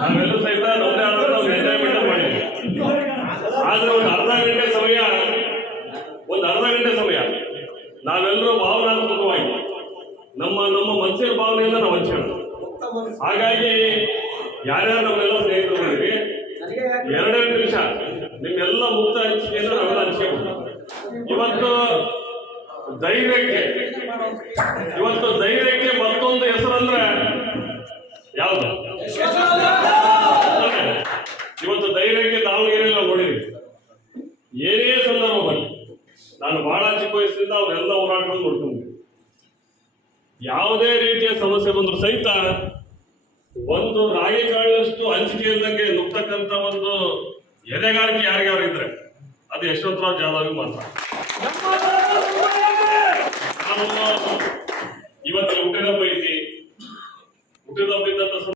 ನಾವೆಲ್ಲರೂ ಸಹಿತ ನಮ್ಮದೇ ಆದಂತ ಒಂದು ಎಂಜಾಯ್ಮೆಂಟ್ ಮಾಡಿದ್ವಿ. ಆದ್ರೆ ಒಂದು ಅರ್ಧ ಗಂಟೆ ಸಮಯ ನಾವೆಲ್ಲರೂ ಭಾವನಾತ್ಮಕವಾಗಿ ನಮ್ಮ ಮನಸ್ಸಿನ ಭಾವನೆಯಿಂದ ನಾವು ಹಂಚ್ಕೊಂಡು, ಹಾಗಾಗಿ ಯಾರ್ಯಾರು ನಮ್ಮೆಲ್ಲ ಸ್ನೇಹಿತರು ಮಾಡಿದ್ವಿ 2 ನಿಮಿಷ ನಿಮ್ಮೆಲ್ಲ ಮುಕ್ತ ಹಂಚಿಕೆಯನ್ನು ನಾವೆಲ್ಲ ಹಂಚ್ಕೊಂಡು ಇವತ್ತು ಧೈರ್ಯಕ್ಕೆ ಮತ್ತೊಂದು ಹೆಸರಂದ್ರೆ ಯಾವುದು? ಇವತ್ತು ಧೈರ್ಯಕ್ಕೆ ದಾವಣಗೆರೆಯಲ್ಲಿ ನಾವು ನೋಡಿದ್ವಿ. ಏನೇ ಸಂದರ್ಭ ಬರಲಿ, ನಾನು ಬಹಳ ಚಿಕ್ಕ ವಯಸ್ಸಿನಿಂದ ಅವರೆಲ್ಲ ಹೋರಾಟಗಳನ್ನು ನೋಡ್ಕೊಂಡಿದ್ದೆ. ಯಾವುದೇ ರೀತಿಯ ಸಮಸ್ಯೆ ಬಂದ್ರು ಸಹಿತ ಒಂದು ರಾಗಿ ಕಾಳಿನಷ್ಟು ಹಂಚಿಕೆ ಇಲ್ಲದಂಗೆ ನುಗ್ತಕ್ಕಂಥ ಒಂದು ಎದೆಗಾರಿಕೆ ಯಾರಿಗಾರು ಇದ್ರೆ ಅದು ಯಶವಂತರಾವ್ ಜಾಧವ್ ಮಾತ್ರ. ನಾನು ಇವತ್ತು ಹುಟ್ಟಿದಬ್ಬ ಇದ್ದಂತ